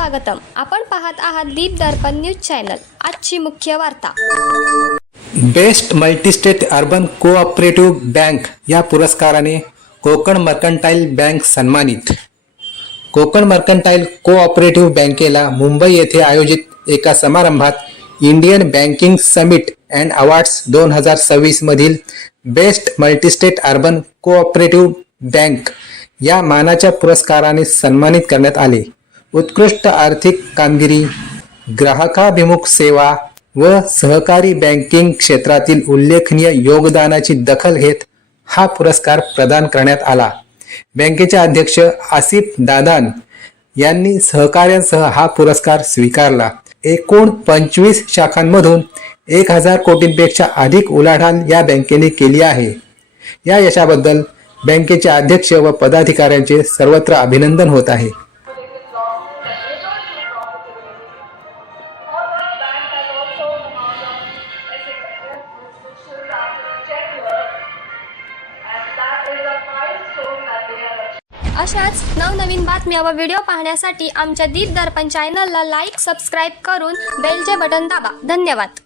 स्वागतम। आपण पाहत आहात दीप दर्पण न्यूज चॅनल। आजची मुख्य वार्ता। Best multi-state urban cooperative bank या पुरस्काराने कोकण मर्कंटाइल बँक सन्मानित। कोकण मर्कंटाइल कोऑपरेटिव्ह बँकेला मुंबई येथे आयोजित एका समारंभात Indian banking summit and awards 2026 मधील best multi-state urban cooperative bank या मानाच्या पुरस्काराने सन्मानित करण्यात आले। उत्कृष्ट आर्थिक कामगिरी, ग्राहकाभिमुख सेवा व सहकारी बँकिंग क्षेत्रातील उल्लेखनीय योगदानाची दखल घेत हा पुरस्कार प्रदान करण्यात आला। बँकेचे अध्यक्ष आसिफ दादान यांनी सहकाऱ्यांसह हा पुरस्कार स्वीकारला। एकूण 25 शाखांमधून 1000 कोटींपेक्षा अधिक उलाढाल या बँकेने केली आहे। या यशाबद्दल बँकेचे अध्यक्ष व पदाधिकाऱ्यांचे सर्वत्र अभिनंदन होत आहे। अशाच नवनवीन बातम्या व व्हिडिओ पाहण्यासाठी आमच्या दीप दर्पण चॅनलला लाईक, सबस्क्राईब करून बेलचे बटन दाबा। धन्यवाद।